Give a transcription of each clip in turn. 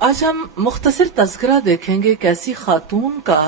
آج ہم مختصر تذکرہ دیکھیں گے ایک ایسی خاتون کا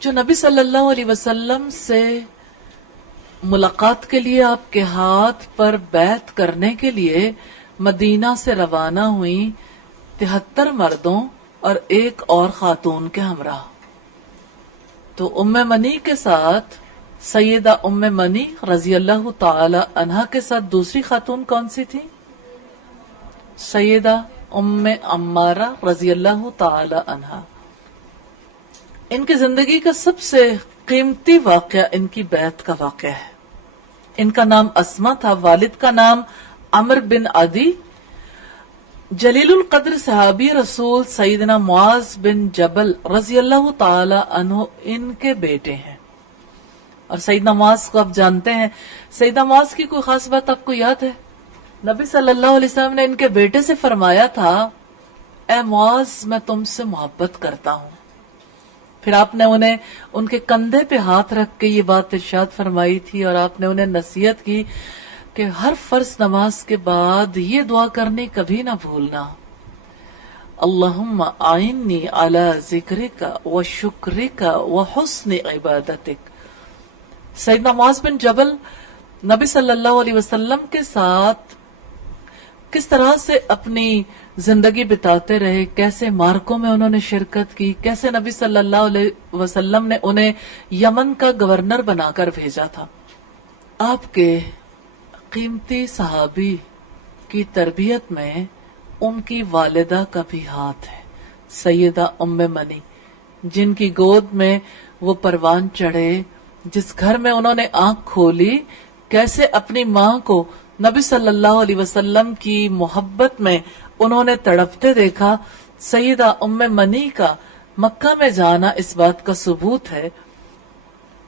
جو نبی صلی اللہ علیہ وسلم سے ملاقات کے لیے آپ کے ہاتھ پر بیعت کرنے کے لیے مدینہ سے روانہ ہوئی 73 مردوں اور ایک اور خاتون کے ہمراہ. تو ام منی کے ساتھ سیدہ ام منی رضی اللہ تعالی عنہا کے ساتھ دوسری خاتون کون سی تھی؟ سیدہ ام عمارہ رضی اللہ تعالی عنہا. ان کی زندگی کا سب سے قیمتی واقعہ ان کی بیعت کا واقعہ ہے. ان کا نام اسما تھا، والد کا نام عمر بن عدی. جلیل القدر صحابی رسول سیدنا معاذ بن جبل رضی اللہ تعالی عنہ ان کے بیٹے ہیں. اور سیدنا معاذ کو آپ جانتے ہیں. سیدنا معاذ کی کوئی خاص بات آپ کو یاد ہے؟ نبی صلی اللہ علیہ وسلم نے ان کے بیٹے سے فرمایا تھا، اے معاذ میں تم سے محبت کرتا ہوں. پھر آپ نے انہیں ان کے کندھے پہ ہاتھ رکھ کے یہ بات ارشاد فرمائی تھی اور آپ نے انہیں نصیحت کی کہ ہر فرض نماز کے بعد یہ دعا کرنی کبھی نہ بھولنا، اللہم اعنی علی ذکرک و شکرک و حسن عبادتک. سیدنا معاذ بن جبل نبی صلی اللہ علیہ وسلم کے ساتھ کس طرح سے اپنی زندگی بتاتے رہے، کیسے مارکوں میں انہوں نے شرکت کی، کیسے نبی صلی اللہ علیہ وسلم نے انہیں یمن کا گورنر بنا کر بھیجا تھا. آپ کے قیمتی صحابی کی تربیت میں ان کی والدہ کا بھی ہاتھ ہے، سیدہ ام منی، جن کی گود میں وہ پروان چڑھے، جس گھر میں انہوں نے آنکھ کھولی، کیسے اپنی ماں کو نبی صلی اللہ علیہ وسلم کی محبت میں انہوں نے تڑپتے دیکھا. سیدہ ام منی کا مکہ میں جانا اس بات کا ثبوت ہے.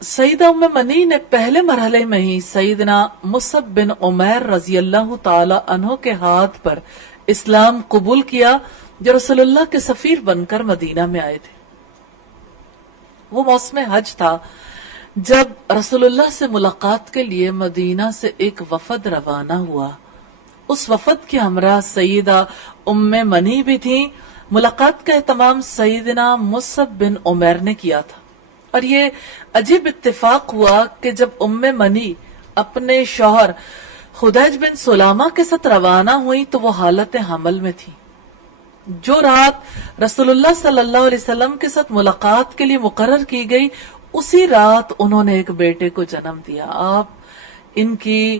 سیدہ ام منی نے پہلے مرحلے میں ہی سیدنا مصعب بن عمیر رضی اللہ تعالی عنہ کے ہاتھ پر اسلام قبول کیا، جو رسول اللہ کے سفیر بن کر مدینہ میں آئے تھے. وہ موسم حج تھا جب رسول اللہ سے ملاقات کے لیے مدینہ سے ایک وفد روانہ ہوا. اس وفد کے ہمراہ سیدہ ام منی بھی تھیں. ملاقات کا اہتمام سیدنا مصعب بن عمیر نے کیا تھا. اور یہ عجیب اتفاق ہوا کہ جب ام منی اپنے شوہر خدیج بن سلامہ کے ساتھ روانہ ہوئی تو وہ حالت حمل میں تھی. جو رات رسول اللہ صلی اللہ علیہ وسلم کے ساتھ ملاقات کے لیے مقرر کی گئی، اسی رات انہوں نے ایک بیٹے کو جنم دیا. آپ ان کی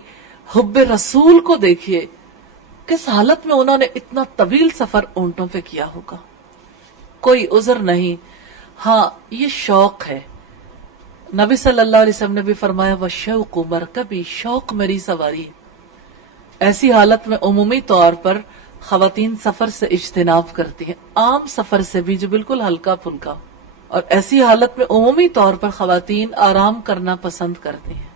حب رسول کو دیکھیے، کس حالت میں انہوں نے اتنا طویل سفر اونٹوں پہ کیا ہوگا. کوئی عذر نہیں، ہاں یہ شوق ہے. نبی صلی اللہ علیہ وسلم نے بھی فرمایا وَالشَّوْقُ مَرْكَبِي، شوق میری سواری. ایسی حالت میں عمومی طور پر خواتین سفر سے اجتناب کرتی ہیں، عام سفر سے بھی جو بالکل ہلکا پھلکا. اور ایسی حالت میں عمومی طور پر خواتین آرام کرنا پسند کرتی ہیں.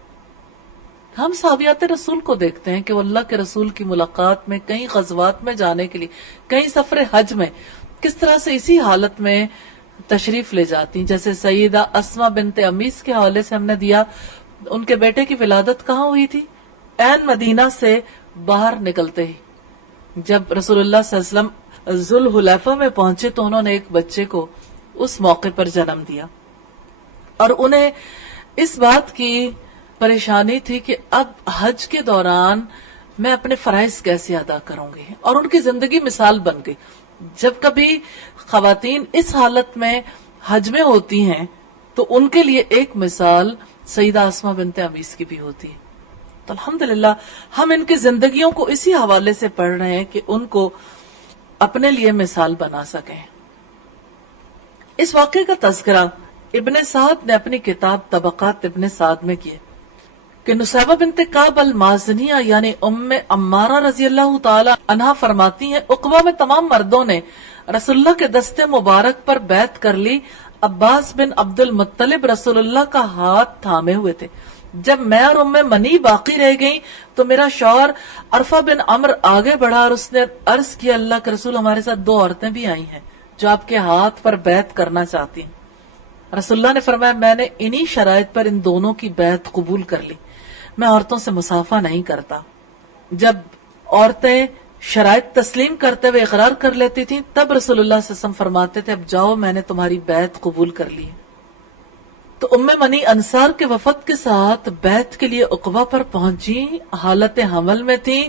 ہم صحابیات رسول کو دیکھتے ہیں کہ وہ اللہ کے رسول کی ملاقات میں، کئی غزوات میں جانے کے لیے، کئی سفر حج میں کس طرح سے اسی حالت میں تشریف لے جاتی ہیں. جیسے سیدہ اسما بنت امیس کے حوالے سے ہم نے دیا، ان کے بیٹے کی ولادت کہاں ہوئی تھی؟ عین مدینہ سے باہر نکلتے ہی جب رسول اللہ صلی اللہ علیہ وسلم ذوالحلیفہ میں پہنچے تو انہوں نے ایک بچے کو اس موقع پر جنم دیا. اور انہیں اس بات کی پریشانی تھی کہ اب حج کے دوران میں اپنے فرائض کیسے ادا کروں گی، اور ان کی زندگی مثال بن گئی. جب کبھی خواتین اس حالت میں حج میں ہوتی ہیں تو ان کے لیے ایک مثال سیدہ اسما بنت امیس کی بھی ہوتی ہے. تو الحمدللہ ہم ان کی زندگیوں کو اسی حوالے سے پڑھ رہے ہیں کہ ان کو اپنے لیے مثال بنا سکیں. اس واقعے کا تذکرہ ابن سعد نے اپنی کتاب طبقات ابن سعد میں کیا کہ نصیبہ بنت کعب المازنیہ یعنی ام عمارہ رضی اللہ تعالی عنہا فرماتی ہیں، عقبہ میں تمام مردوں نے رسول اللہ کے دستے مبارک پر بیعت کر لی. عباس بن عبد المطلب رسول اللہ کا ہاتھ تھامے ہوئے تھے. جب میں اور ام منی باقی رہ گئیں تو میرا شوہر عرفہ بن عمر آگے بڑھا اور اس نے عرض کیا، اللہ کے رسول ہمارے ساتھ 2 عورتیں بھی آئی ہیں جو آپ کے ہاتھ پر بیعت کرنا چاہتی ہیں. رسول اللہ نے فرمایا میں نے انہی شرائط پر ان دونوں کی بیعت قبول کر لی. میں عورتوں سے مصافحہ نہیں کرتا. جب عورتیں شرائط تسلیم کرتے ہوئے اقرار کر لیتی تھی، تب رسول اللہ صلی اللہ علیہ وسلم فرماتے تھے اب جاؤ میں نے تمہاری بیعت قبول کر لی۔ تو ام منی انصار کے وفد کے ساتھ بیعت کے لیے عقبہ پر پہنچی، حالت حمل میں تھی،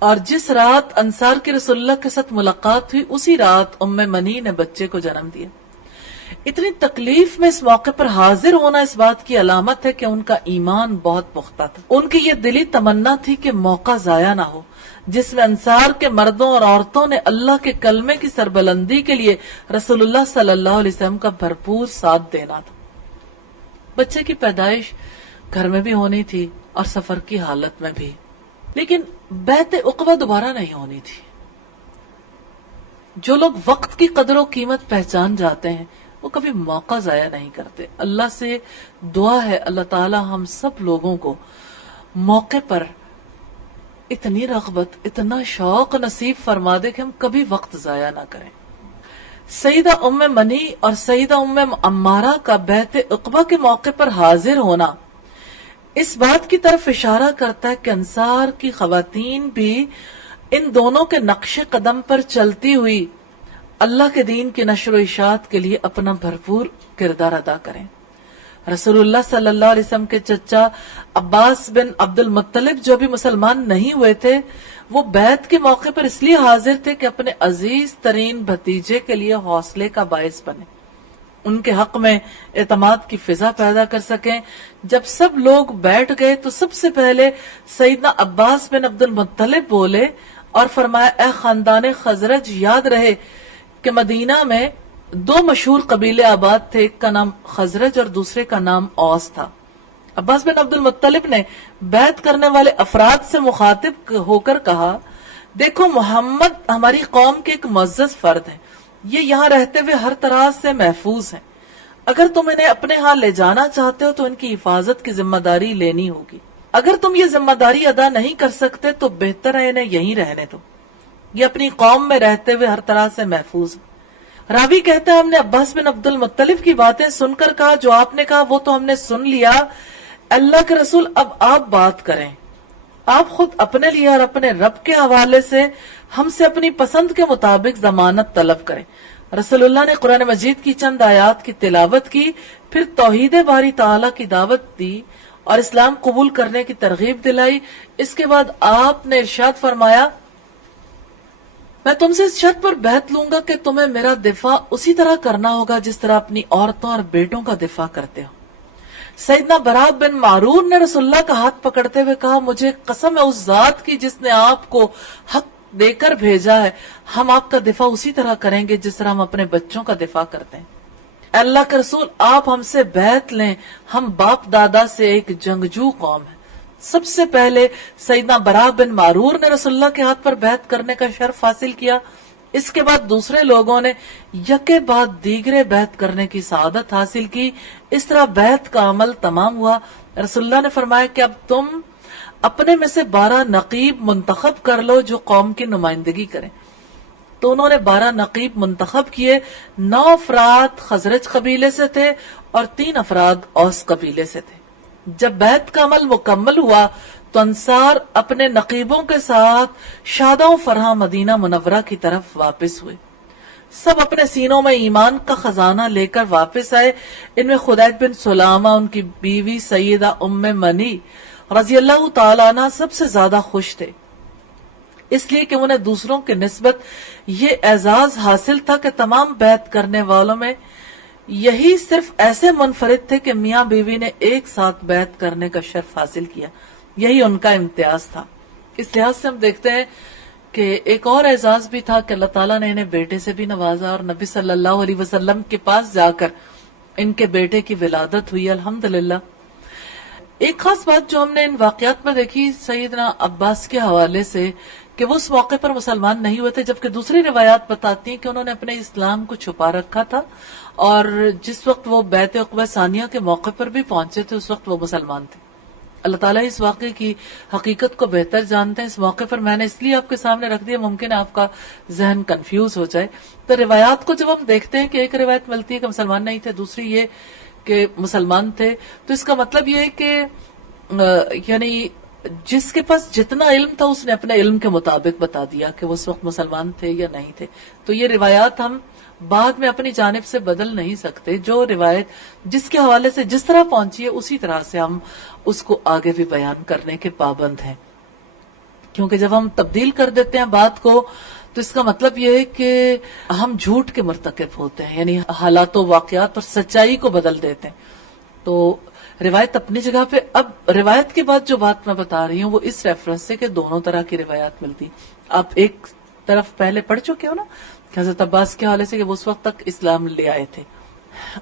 اور جس رات انصار کی رسول اللہ کے ساتھ ملاقات ہوئی اسی رات ام منی نے بچے کو جنم دیا۔ اتنی تکلیف میں اس موقع پر حاضر ہونا اس بات کی علامت ہے کہ ان کا ایمان بہت پختہ تھا۔ ان کی یہ دلی تمنا تھی کہ موقع ضائع نہ ہو جس میں انصار کے مردوں اور عورتوں نے اللہ کے کلمے کی سربلندی کے لیے رسول اللہ صلی اللہ علیہ وسلم کا بھرپور ساتھ دینا تھا۔ بچے کی پیدائش گھر میں بھی ہونی تھی اور سفر کی حالت میں بھی، لیکن بیعت عقبہ دوبارہ نہیں ہونی تھی۔ جو لوگ وقت کی قدر و قیمت پہچان جاتے ہیں وہ کبھی موقع ضائع نہیں کرتے۔ اللہ سے دعا ہے اللہ تعالی ہم سب لوگوں کو موقع پر اتنی رغبت، اتنا شوق نصیب فرما دے کہ ہم کبھی وقت ضائع نہ کریں۔ سیدہ ام منی اور سیدہ ام عمارہ کا بیعت عقبہ کے موقع پر حاضر ہونا اس بات کی طرف اشارہ کرتا ہے کہ انصار کی خواتین بھی ان دونوں کے نقش قدم پر چلتی ہوئی اللہ کے دین کی نشر و اشاعت کے لیے اپنا بھرپور کردار ادا کریں۔ رسول اللہ صلی اللہ علیہ وسلم کے چچا عباس بن عبد المطلب جو بھی مسلمان نہیں ہوئے تھے، وہ بیعت کے موقع پر اس لیے حاضر تھے کہ اپنے عزیز ترین بھتیجے کے لیے حوصلے کا باعث بنے، ان کے حق میں اعتماد کی فضا پیدا کر سکیں۔ جب سب لوگ بیٹھ گئے تو سب سے پہلے سیدنا عباس بن عبد المطلب بولے اور فرمایا اے خاندان خزرج، یاد رہے کہ مدینہ میں دو مشہور قبیلے آباد تھے، ایک کا نام خزرج اور دوسرے کا نام اوس تھا۔ عباس بن عبد المطلب نے بیعت کرنے والے افراد سے مخاطب ہو کر کہا دیکھو محمد ہماری قوم کے ایک معزز فرد ہیں، یہ یہاں رہتے ہوئے ہر طرح سے محفوظ ہیں، اگر تم انہیں اپنے ہاں لے جانا چاہتے ہو تو ان کی حفاظت کی ذمہ داری لینی ہوگی، اگر تم یہ ذمہ داری ادا نہیں کر سکتے تو بہتر ہے انہیں یہیں رہنے دو، یہ اپنی قوم میں رہتے ہوئے ہر طرح سے محفوظ ہیں۔ راوی کہتے ہیں ہم نے عباس بن عبد المطلب کی باتیں سن کر کہا جو آپ نے کہا وہ تو ہم نے سن لیا، اللہ کے رسول اب آپ بات کریں، آپ خود اپنے لیے اور اپنے رب کے حوالے سے ہم سے اپنی پسند کے مطابق ضمانت طلب کریں۔ رسول اللہ نے قرآن مجید کی چند آیات کی تلاوت کی، پھر توحید باری تعالیٰ کی دعوت دی اور اسلام قبول کرنے کی ترغیب دلائی۔ اس کے بعد آپ نے ارشاد فرمایا میں تم سے اس شرط پر بیعت لوں گا کہ تمہیں میرا دفاع اسی طرح کرنا ہوگا جس طرح اپنی عورتوں اور بیٹوں کا دفاع کرتے ہو۔ سیدنا برا بن معرور نے رسول اللہ کا ہاتھ پکڑتے ہوئے کہا مجھے قسم ہے اس ذات کی جس نے آپ کو حق دے کر بھیجا ہے، ہم آپ کا دفاع اسی طرح کریں گے جس طرح ہم اپنے بچوں کا دفاع کرتے ہیں۔ اے اللہ کے رسول آپ ہم سے بیعت لیں، ہم باپ دادا سے ایک جنگجو قوم ہیں۔ سب سے پہلے سیدنا برا بن معرور نے رسول اللہ کے ہاتھ پر بیعت کرنے کا شرف حاصل کیا، اس کے بعد دوسرے لوگوں نے یکے بعد دیگرے بیعت کرنے کی سعادت حاصل کی۔ اس طرح بیعت کا عمل تمام ہوا۔ رسول اللہ نے فرمایا کہ اب تم اپنے میں سے 12 نقیب منتخب کر لو جو قوم کی نمائندگی کریں۔ تو انہوں نے 12 نقیب منتخب کیے، 9 افراد خزرج قبیلے سے تھے اور 3 افراد اوس قبیلے سے تھے۔ جب بیعت کا عمل مکمل ہوا تو انصار اپنے نقیبوں کے ساتھ شادہ و فرحاں مدینہ منورہ کی طرف واپس ہوئے۔ سب اپنے سینوں میں ایمان کا خزانہ لے کر واپس آئے۔ ان میں خدیج بن سلامہ، ان کی بیوی سیدہ ام منی رضی اللہ تعالیٰ عنہ سب سے زیادہ خوش تھے، اس لیے کہ انہیں دوسروں کی نسبت یہ اعزاز حاصل تھا کہ تمام بیعت کرنے والوں میں یہی صرف ایسے منفرد تھے کہ میاں بیوی نے ایک ساتھ بیعت کرنے کا شرف حاصل کیا، یہی ان کا امتیاز تھا۔ اس لحاظ سے ہم دیکھتے ہیں کہ ایک اور اعزاز بھی تھا کہ اللہ تعالیٰ نے انہیں بیٹے سے بھی نوازا اور نبی صلی اللہ علیہ وسلم کے پاس جا کر ان کے بیٹے کی ولادت ہوئی، الحمدللہ۔ ایک خاص بات جو ہم نے ان واقعات میں دیکھی سیدنا عباس کے حوالے سے کہ وہ اس موقع پر مسلمان نہیں ہوئے تھے، جبکہ دوسری روایات بتاتی ہیں کہ انہوں نے اپنے اسلام کو چھپا رکھا تھا اور جس وقت وہ بیعت عقبہ ثانیہ کے موقع پر بھی پہنچے تھے اس وقت وہ مسلمان تھے۔ اللہ تعالیٰ اس واقعے کی حقیقت کو بہتر جانتے ہیں۔ اس موقع پر میں نے اس لیے آپ کے سامنے رکھ دیا، ممکن ہے آپ کا ذہن کنفیوز ہو جائے۔ تو روایات کو جب ہم دیکھتے ہیں کہ ایک روایت ملتی ہے کہ مسلمان نہیں تھے، دوسری یہ کہ مسلمان تھے، تو اس کا مطلب یہ ہے کہ یعنی جس کے پاس جتنا علم تھا اس نے اپنے علم کے مطابق بتا دیا کہ وہ اس وقت مسلمان تھے یا نہیں تھے. تو یہ روایات ہم بعد میں اپنی جانب سے بدل نہیں سکتے. جو روایت جس کے حوالے سے جس طرح پہنچی ہے اسی طرح سے ہم اس کو آگے بھی بیان کرنے کے پابند ہیں. کیونکہ جب ہم تبدیل کر دیتے ہیں بات کو تو اس کا مطلب یہ ہے کہ ہم جھوٹ کے مرتکب ہوتے ہیں، یعنی حالات و واقعات اور سچائی کو بدل دیتے ہیں. تو روایت اپنی جگہ پہ. اب روایت کے بعد جو بات میں بتا رہی ہوں وہ اس ریفرنس سے کہ دونوں طرح کی روایات ملتی. آپ ایک طرف پہلے پڑھ چکے ہو نا کہ حضرت عباس کے حوالے سے کہ وہ اس وقت تک اسلام لے آئے تھے،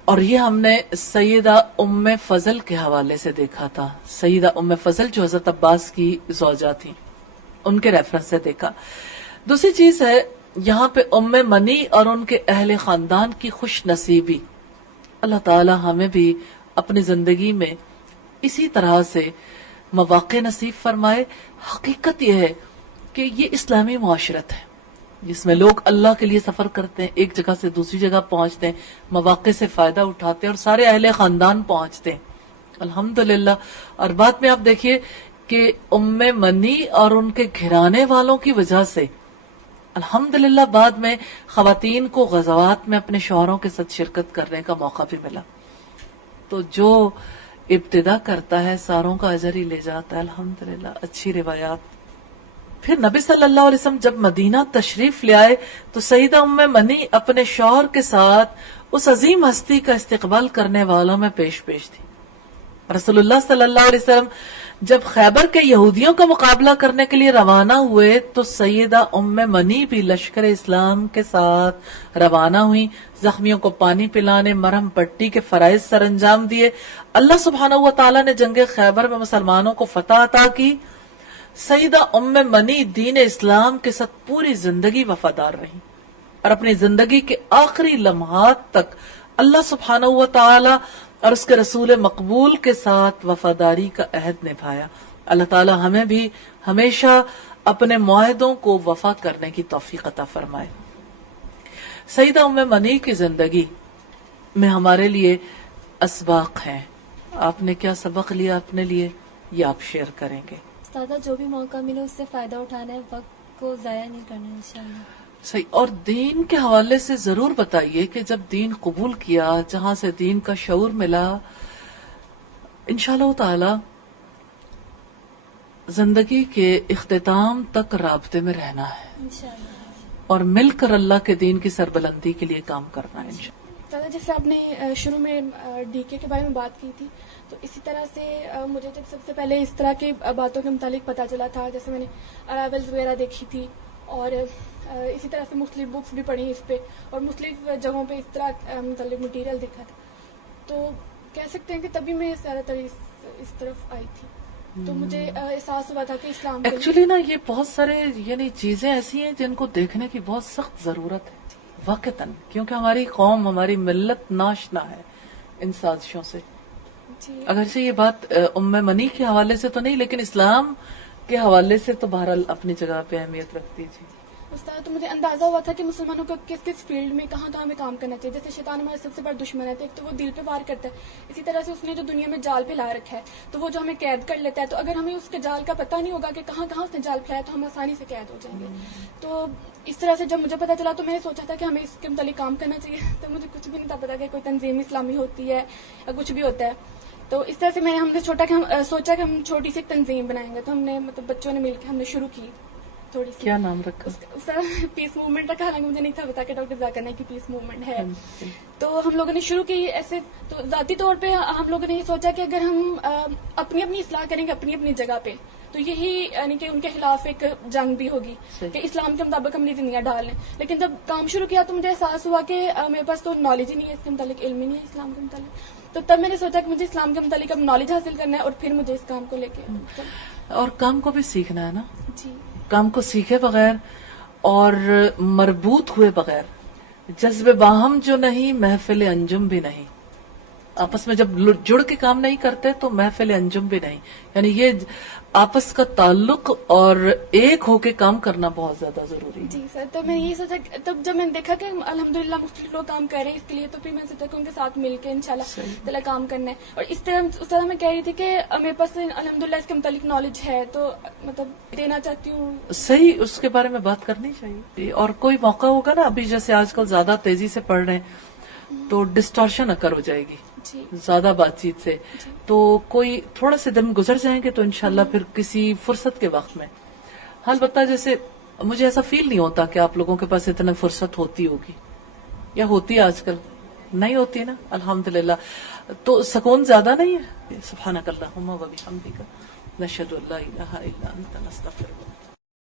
اور یہ ہم نے سیدہ ام فضل کے حوالے سے دیکھا تھا. سیدہ ام فضل جو حضرت عباس کی زوجہ تھی ان کے ریفرنس سے دیکھا. دوسری چیز ہے یہاں پہ ام منی اور ان کے اہل خاندان کی خوش نصیبی. اللہ تعالی ہمیں بھی اپنی زندگی میں اسی طرح سے مواقع نصیب فرمائے. حقیقت یہ ہے کہ یہ اسلامی معاشرت ہے جس میں لوگ اللہ کے لیے سفر کرتے ہیں، ایک جگہ سے دوسری جگہ پہنچتے ہیں، مواقع سے فائدہ اٹھاتے ہیں اور سارے اہل خاندان پہنچتے ہیں الحمدللہ. اور بعد میں آپ دیکھیے کہ ام منی اور ان کے گھرانے والوں کی وجہ سے الحمدللہ بعد میں خواتین کو غزوات میں اپنے شوہروں کے ساتھ شرکت کرنے کا موقع بھی ملا. تو جو ابتدا کرتا ہے ساروں کا اجر ہی لے جاتا ہے الحمدللہ. اچھی روایات. پھر نبی صلی اللہ علیہ وسلم جب مدینہ تشریف لے آئے تو سیدہ ام منی اپنے شوہر کے ساتھ اس عظیم ہستی کا استقبال کرنے والوں میں پیش تھی. رسول اللہ صلی اللہ علیہ وسلم جب خیبر کے یہودیوں کا مقابلہ کرنے کے لیے روانہ ہوئے تو سیدہ ام منی بھی لشکر اسلام کے ساتھ روانہ ہوئی. زخمیوں کو پانی پلانے، مرہم پٹی کے فرائض سر انجام دیے. اللہ سبحانہ و تعالیٰ نے جنگ خیبر میں مسلمانوں کو فتح عطا کی. سیدہ ام منی دین اسلام کے ساتھ پوری زندگی وفادار رہی اور اپنی زندگی کے آخری لمحات تک اللہ سبحانہ و تعالی اور اس کے رسول مقبول کے ساتھ وفاداری کا عہد نبھایا. اللہ تعالی ہمیں بھی ہمیشہ اپنے معاہدوں کو وفا کرنے کی توفیق عطا فرمائے. سیدہ ام منی کی زندگی میں ہمارے لیے اسباق ہیں. آپ نے کیا سبق لیا اپنے لیے یہ آپ شیئر کریں گے. استاذہ جو بھی موقع ملے اس سے فائدہ اٹھانا ہے، وقت کو ضائع نہیں کرنا انشاءاللہ. صحیح. اور دین کے حوالے سے ضرور بتائیے کہ جب دین قبول کیا، جہاں سے دین کا شعور ملا، انشاءاللہ تعالی زندگی کے اختتام تک رابطے میں رہنا ہے انشاءاللہ، اور مل کر اللہ کے دین کی سربلندی کے لیے کام کرنا ہے انشاءاللہ. جیسے آپ نے شروع میں ڈی کے بارے میں بات کی تھی، تو اسی طرح سے مجھے جب سب سے پہلے اس طرح کی باتوں کے متعلق پتہ چلا تھا، جیسے میں نے ارائیولز وغیرہ دیکھی تھی اور اسی طرح سے مختلف بکس بھی پڑھی اس پہ اور مختلف جگہوں پہ اس طرح متعلق مٹیریل دیکھا تھا. تو کہہ سکتے ہیں کہ تبھی میں زیادہ تر اس طرف آئی تھی. تو مجھے احساس ہوا تھا کہ اسلام ایکچولی نا یہ بہت سارے یعنی چیزیں ایسی ہیں جن کو دیکھنے کی بہت سخت ضرورت ہے واقعتاً، کیونکہ ہماری قوم، ہماری ملت ناشنا ہے ان سازشوں سے. اگرچہ یہ بات ام منی کے حوالے سے تو نہیں لیکن اسلام کے حوالے سے تو بہرحال اپنی جگہ پہ اہمیت رکھتی تھی. استاد تو مجھے اندازہ ہوا تھا کہ مسلمانوں کو کس کس فیلڈ میں کہاں کہاں میں کام کرنا چاہیے. جیسے شیطان ہمارا سب سے بڑا دشمن ہے، تو ایک تو وہ دل پہ وار کرتا ہے، اسی طرح سے اس نے جو دنیا میں جال پہ لا رکھا ہے تو وہ جو ہمیں قید کر لیتا ہے. تو اگر ہمیں اس کے جال کا پتہ نہیں ہوگا کہ کہاں کہاں اس نے جال پھیلایا تو ہم آسانی سے قید ہو جائیں گے. تو اس طرح سے جب مجھے پتا چلا تو میں نے سوچا تھا کہ ہمیں اس کے متعلق کام کرنا چاہیے. تو مجھے کچھ بھی نہیں تھا پتا کہ کوئی تنظیم اسلامی ہوتی ہے یا کچھ بھی ہوتا ہے. تو اس طرح سے ہم نے سوچا کہ ہم چھوٹی سی ایک تنظیم بنائیں گے. تو ہم نے مطلب بچوں نے مل کے ہم نے شروع کی تھوڑی سی. کیا نام رکھا؟ پیس موومنٹ رکھا، حالانکہ مجھے نہیں تھا پتا کہ ڈاکٹر ذاکر نائک کی پیس موومنٹ ہے. تو ہم لوگوں نے شروع کی ایسے. تو ذاتی طور پہ ہم لوگوں نے یہ سوچا کہ اگر ہم اپنی اپنی اصلاح کریں گے اپنی اپنی جگہ پہ تو یہی یعنی کہ ان کے خلاف ایک جنگ بھی ہوگی کہ اسلام کے مطابق ہم زندگیاں ڈال لیں. لیکن جب کام شروع کیا تو مجھے احساس ہوا کہ میرے پاس تو نالج ہی نہیں ہے اس کے متعلق، علم ہی نہیں ہے اسلام کے متعلق. تو تب میں نے سوچا کہ مجھے اسلام کے متعلق اب نالج حاصل کرنا ہے اور پھر مجھے اس کام کو لے کے اور کام کو بھی سیکھنا ہے نا. جی، کام کو سیکھے بغیر اور مربوط ہوئے بغیر جذب باہم جو نہیں محفل انجم بھی نہیں. آپس میں جب جڑ کے کام نہیں کرتے تو محفل انجم بھی نہیں. یعنی یہ آپس کا تعلق اور ایک ہو کے کام کرنا بہت زیادہ ضروری ہے. جی سر, تو میں یہی سوچا تب جب میں نے دیکھا کہ الحمدللہ مختلف لوگ کام کر رہے ہیں اس کے لیے, تو پھر میں نے سوچا کہ ان کے ساتھ مل کے انشاءاللہ تعالیٰ کام کرنا ہے. اور اس طرح میں کہہ رہی تھی کہ میرے پاس الحمدللہ اس کے متعلق نالج ہے, تو مطلب دینا چاہتی ہوں. صحیح, اس کے بارے میں بات کرنی چاہیے. اور کوئی موقع ہوگا نا, ابھی جیسے آج کل زیادہ تیزی سے پڑھ رہے ہیں تو ڈسٹارشن اکر ہو جائے گی جی زیادہ بات چیت سے, تو کوئی تھوڑا سے دن گزر جائیں گے تو انشاءاللہ پھر کسی فرصت کے وقت میں. البتہ جیسے مجھے ایسا فیل نہیں ہوتا کہ آپ لوگوں کے پاس اتنا فرصت ہوتی ہوگی, یا ہوتی ہے آج کل نہیں ہوتی نا الحمدللہ, تو سکون زیادہ نہیں ہے. سبحانک اللہم و بحمدک نشہد ان لا الہ الا انت نستغفرک.